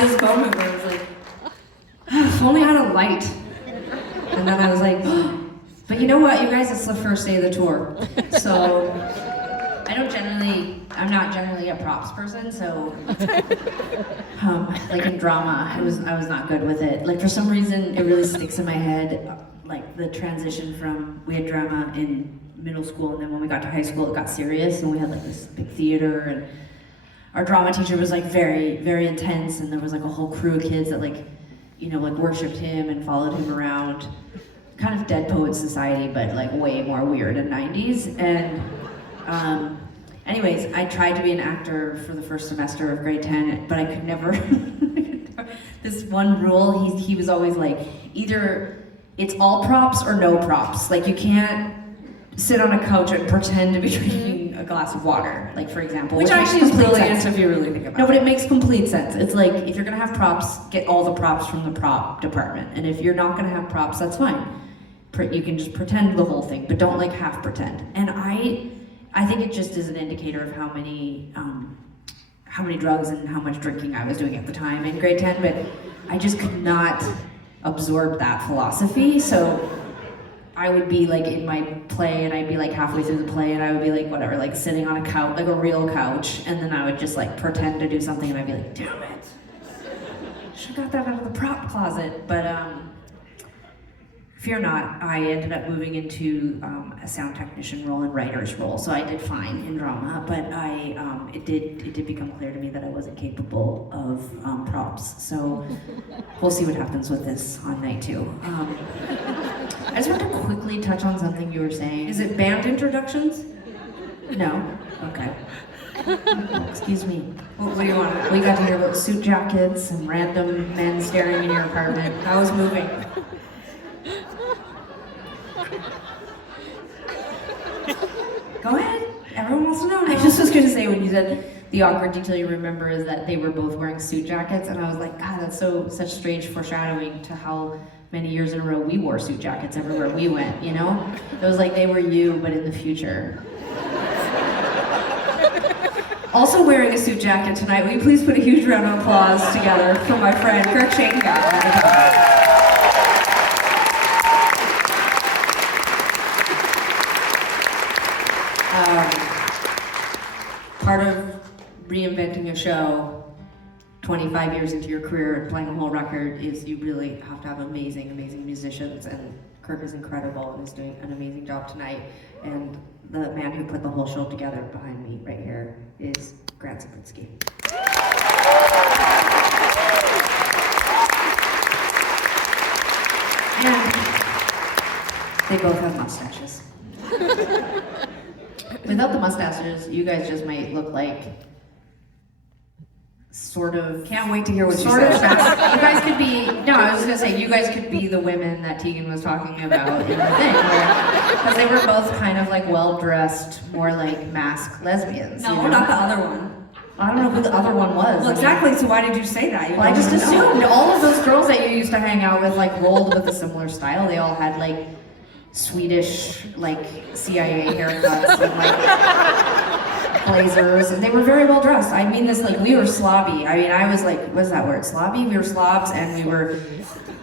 had this moment where I was like, if only I had a light. And then I was like, but you know what, you guys, it's the first day of the tour. So I'm not generally a props person, so like in drama, I was not good with it. Like for some reason, it really sticks in my head, like the transition from, we had drama in middle school, and then when we got to high school, it got serious, and we had like this big theater, and our drama teacher was like very, very intense, and there was like a whole crew of kids that like, you know, like worshipped him and followed him around. Kind of Dead Poet Society, but like way more weird in 90s. And anyways, I tried to be an actor for the first semester of grade 10, but I could never. This one rule, he was always like, either it's all props or no props. Like you can't sit on a couch and pretend to be drinking a glass of water, like for example. Which actually is brilliant if you really think about it. No, but it makes complete sense. It's like, if you're gonna have props, get all the props from the prop department. And if you're not gonna have props, that's fine. You can just pretend the whole thing, but don't like half pretend. And I think it just is an indicator of how many drugs and how much drinking I was doing at the time in grade 10, but I just could not absorb that philosophy. So I would be like in my play, and I'd be like halfway through the play, and I would be like whatever, like sitting on a couch, like a real couch, and then I would just like pretend to do something, and I'd be like, damn it, should've got that out of the prop closet. But fear not, I ended up moving into a sound technician role and writer's role, so I did fine in drama, but it did become clear to me that I wasn't capable of props, so we'll see what happens with this on night 2. I just want to quickly touch on something you were saying. Is it band introductions? No? Okay. Excuse me. What do you want? We got to hear about suit jackets and random men staring in your apartment. I was moving. Go ahead. Everyone wants to know. I just was going to say, when you said the awkward detail you remember is that they were both wearing suit jackets, and I was like, God, that's such strange foreshadowing to how many years in a row we wore suit jackets everywhere we went, you know? It was like they were you, but in the future. Also wearing a suit jacket tonight, will you please put a huge round of applause together for my friend Kirk Shanka. Part of reinventing a show 25 years into your career, playing a whole record, is you really have to have amazing, amazing musicians, and Kirk is incredible and is doing an amazing job tonight. And the man who put the whole show together behind me right here is Grant Sapinski. And they both have mustaches. Without the mustaches, you guys just might look like sort of. Can't wait to hear what you sort say. of. You guys could be. No, I was gonna say you guys could be the women that Tegan was talking about in the thing, because they were both kind of like well-dressed, more like masked lesbians. No, you know? not the other one. I don't know who the other one was. Well, exactly. So why did you say that? Well, I just assumed all of those girls that you used to hang out with like rolled with a similar style. They all had like Swedish, like CIA haircuts and like blazers, and they were very well dressed. I mean this, like, we were slobby. I mean, I was like, what's that word? Slobby? We were slobs, and we were,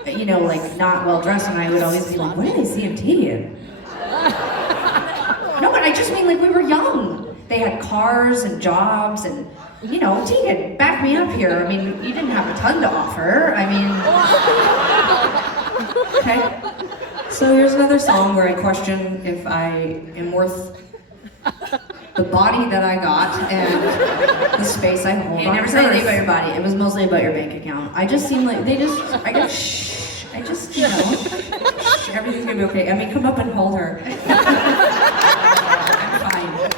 you know, like not well dressed, and I would always be like, what do they see in Tegan? No, but I just mean like we were young. They had cars and jobs, and you know, Tegan, back me up here. I mean, you didn't have a ton to offer. I mean, okay. So here's another song where I question if I am worth the body that I got and the space I hold. You never said anything about your body. It was mostly about your bank account. I just seem like I just, you know, Everything's gonna be okay. I mean, come up and hold her. I'm fine.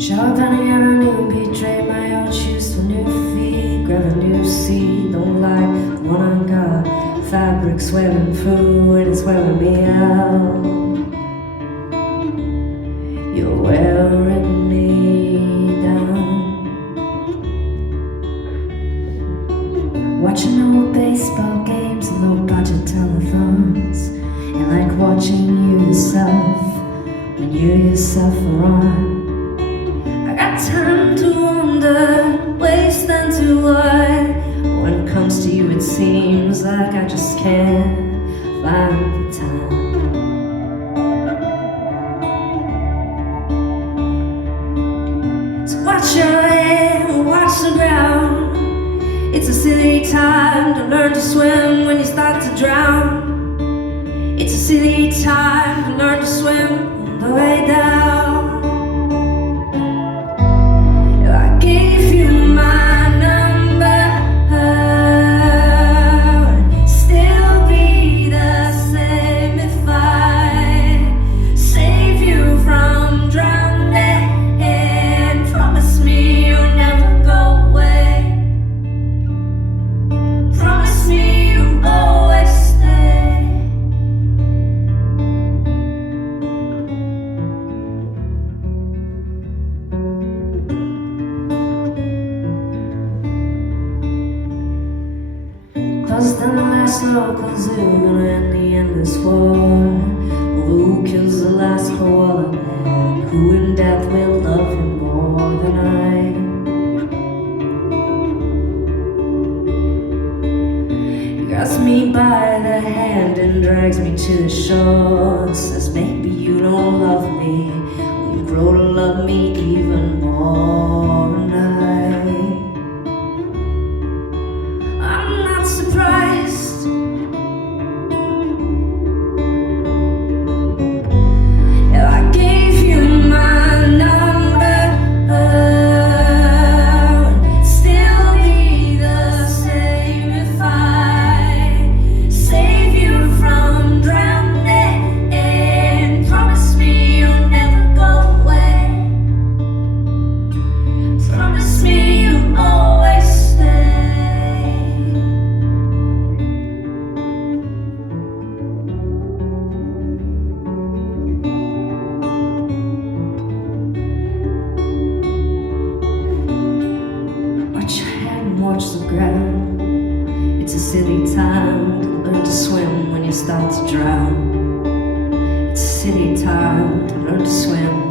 Sharpening Avenue, betrayed my old shoes to new feet. Grab a new seat, don't like the one I got. Fabric sweating through, it is wearing me out. You're wearing me down. Watching old baseball games and low budget telethons. You like watching you yourself when you yourself are on. I got time to wonder, waste and to what. When it comes to you, it seems like I just can't find the time. So watch your hand, watch the ground. It's a silly time to learn to swim when you start to drown. It's a silly time to learn to swim on the way down. If I gave you my number, would still be the same if I save you from drowning and promise me you'll never go away. Promise me you'll always stay. Close down the last local zoo, gonna end the endless war. Well, who kills the last koala bear? Who in death will love him more than I? He grabs me by the hand and drags me to the shore and says, maybe you don't love me, will you grow to love me even more? And I'm not surprised. If I gave you my number, would still be the same if I save you from drowning and promise me you'll never go away. Promise me you'll always stay. Watch your head and watch the ground. It's a silly time to learn to swim when you start to drown. It's a silly time to learn to swim